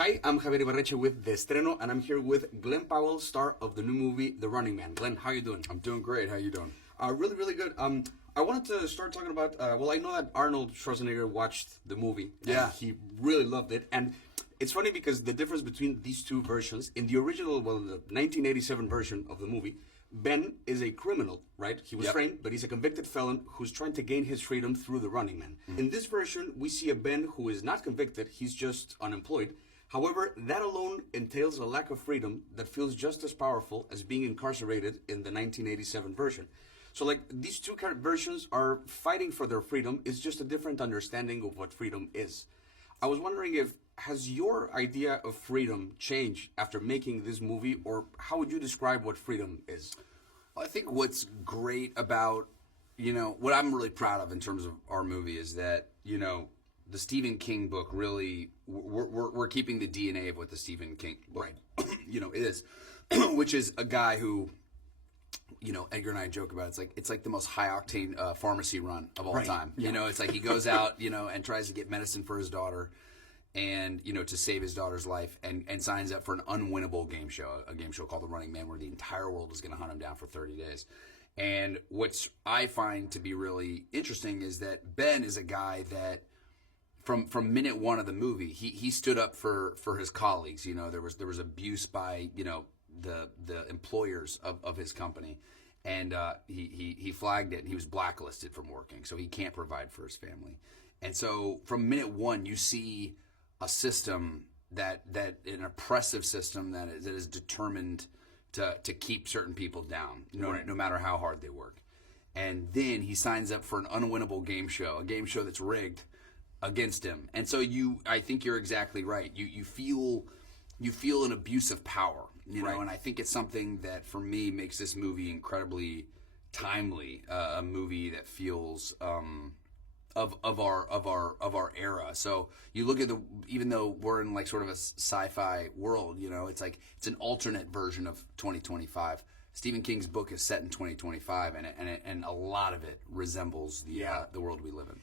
Hi, I'm Javier Ibarreche with The Estreno, and I'm here with Glen Powell, star of the new movie The Running Man. Glenn, how you doing? I'm doing great. How you doing? Really, really good. I wanted to start talking about, well, I know that Arnold Schwarzenegger watched the movie. Yeah. He really loved it. And it's funny because the difference between these two versions, in the original, well, the 1987 version of the movie, Ben is a criminal, right? He was framed, but he's a convicted felon who's trying to gain his freedom through the Running Man. In this version, we see a Ben who is not convicted, he's just unemployed. However, that alone entails a lack of freedom that feels just as powerful as being incarcerated in the 1987 version. So, like, these two versions are fighting for their freedom. It's just a different understanding of what freedom is. I was wondering has your idea of freedom changed after making this movie, or how would you describe what freedom is? Well, I think what's great about, what I'm really proud of in terms of our movie is that, the Stephen King book really, we're keeping the DNA of what the Stephen King book, is, which is a guy who, Edgar and I joke about it's like the most high octane pharmacy run of all time. Yeah. It's like he goes out, and tries to get medicine for his daughter, and to save his daughter's life, and signs up for an unwinnable game show, a game show called The Running Man, where the entire world is going to hunt him down for 30 days. And what I find to be really interesting is that Ben is a guy that, from minute one of the movie, he stood up for his colleagues. There was abuse by the employers of his company, and he flagged it, and he was blacklisted from working, so he can't provide for his family. And so from minute one, you see a system that an oppressive system that is determined to keep certain people down, no matter how hard they work. And then he signs up for an unwinnable game show, a game show that's rigged against him. And so I think you're exactly right. You feel an abuse of power, and I think it's something that for me makes this movie incredibly timely, a movie that feels of our era. So you look at even though we're in like sort of a sci-fi world, it's an alternate version of 2025. Stephen King's book is set in 2025, and a lot of it resembles the world we live in.